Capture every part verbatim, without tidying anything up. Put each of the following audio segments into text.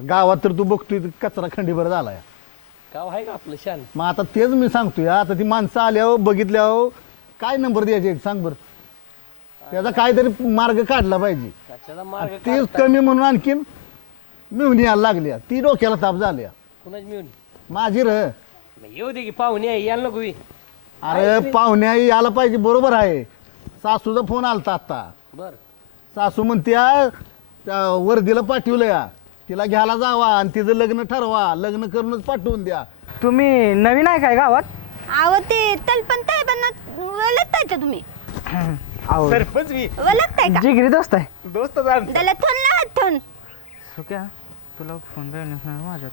गावात तर तू बघतोय कचरा खंडीभर झालाय. गाव आहे का आपलं शान? मग आता तेच मी सांगतोय. आता ती माणसं आल्यावर बघितल्यावर काय नंबर द्यायचे सांग बरं. त्याचा काहीतरी मार्ग काढला पाहिजे. कशाला मार्ग तीच काढता? कमी म्हणून आणखीन मिळून यायला लागल्या. ती डोक्याला ताप झाल्या कुणाच मिळून माझी र. मग येऊ दे की पाहुणे आहे, यायला नको बी. अरे पाहुण्या यायला पाहिजे. बरोबर आहे. सासूचा फोन आलता आता. बर सासू म्हणत्या त्या वर्दीला पाठवलं या, तिला घ्यायला जावा आणि तिचं लग्न ठरवा. लग्न करूनच पाठवून द्या. तुम्ही नवीन आहे काय गावात? आव ते तलपण ताईबांना ओळखताय का तुम्ही? अहो, सरपंच मी ओळखताय का? जिगरी दोस्त आहे. दोस्त त्याला थोन ना थोन. सुक्या तुला फोन नाही माझ्यात.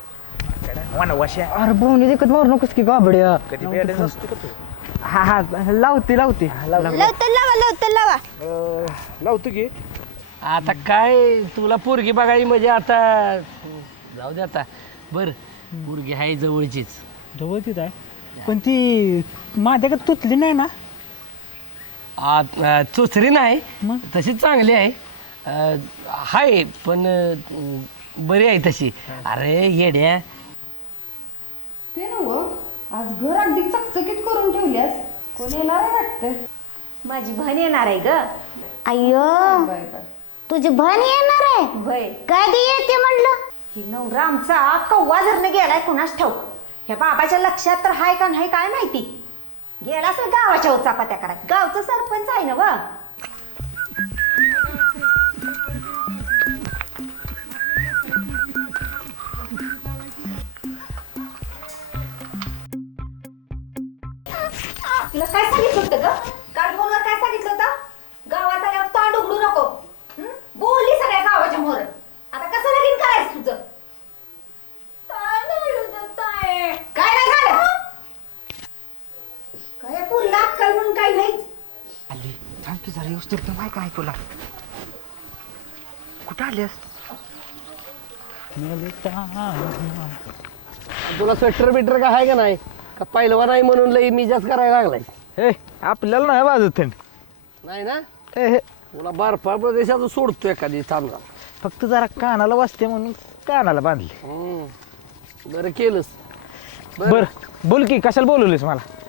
अरे भाऊनी देखत मारू नकोस की गाबड्या. कधी भेटायचं असतो का तू? हा हा लावते लावते लवकर लावा लवकर लावा. लावतो की. आता काय तुला पोरगी बघायची म्हणजे आता जाऊ दे आता. बर पोरगी आहे जवळचीच. जवळचीच आहे पण ती माझ्याकडे तुटली नाही ना. आ- चोचरी नाही मग? तशी चांगली आहे. अ, आहे पण अ, बरी आहे तशी. अरे येड्या ते नव्ह आज घर अगदी चकचकीत करून ठेवल्यास. कोण येणार आहे वाटतं? माझी बहीण येणार आहे ग. अय्यो बाय बाय. तुझी बहीण येणार आहे. बाय कधी येते म्हणलं? ही नवरा आमचा कव्वा जरनं गेलाय कुणास ठाऊक. ह्या बाबाच्या लक्षात तर हाय का नाही काय माहिती. गेला असेल गावाच्या उचापात्या करा. गावचं सरपंच आहे ना व. तुला काय सांगितलं होतं ग? काल फोनवर काय सांगितलं होतं? गावात आल्यावर तोंड उघडू नको. हं? बोलली सगळ्या गावाच्या मोर. आता कसं लगीन करायचं तुझं? काय नाही झालं? काय पुरला अक्कल म्हणून काही नाहीच. आली थांब की जरा येऊस तर माहिती काय तुला. कुठं आलीस? तुला स्वेटर बिटर का आहे का नाही? का पहिलवा नाही म्हणून लई मी जास्त करायला लागलाय? हे आपल्याला नाही वाजत थंड. नाही ना? हे हे तुला बर्फा प्रदेशात सोडतो एखादी थांबला. फक्त जरा कानाला वाजते म्हणून कानाला बांधले. बरं केलंस. बर बोल की कशाला बोलवलीस मला?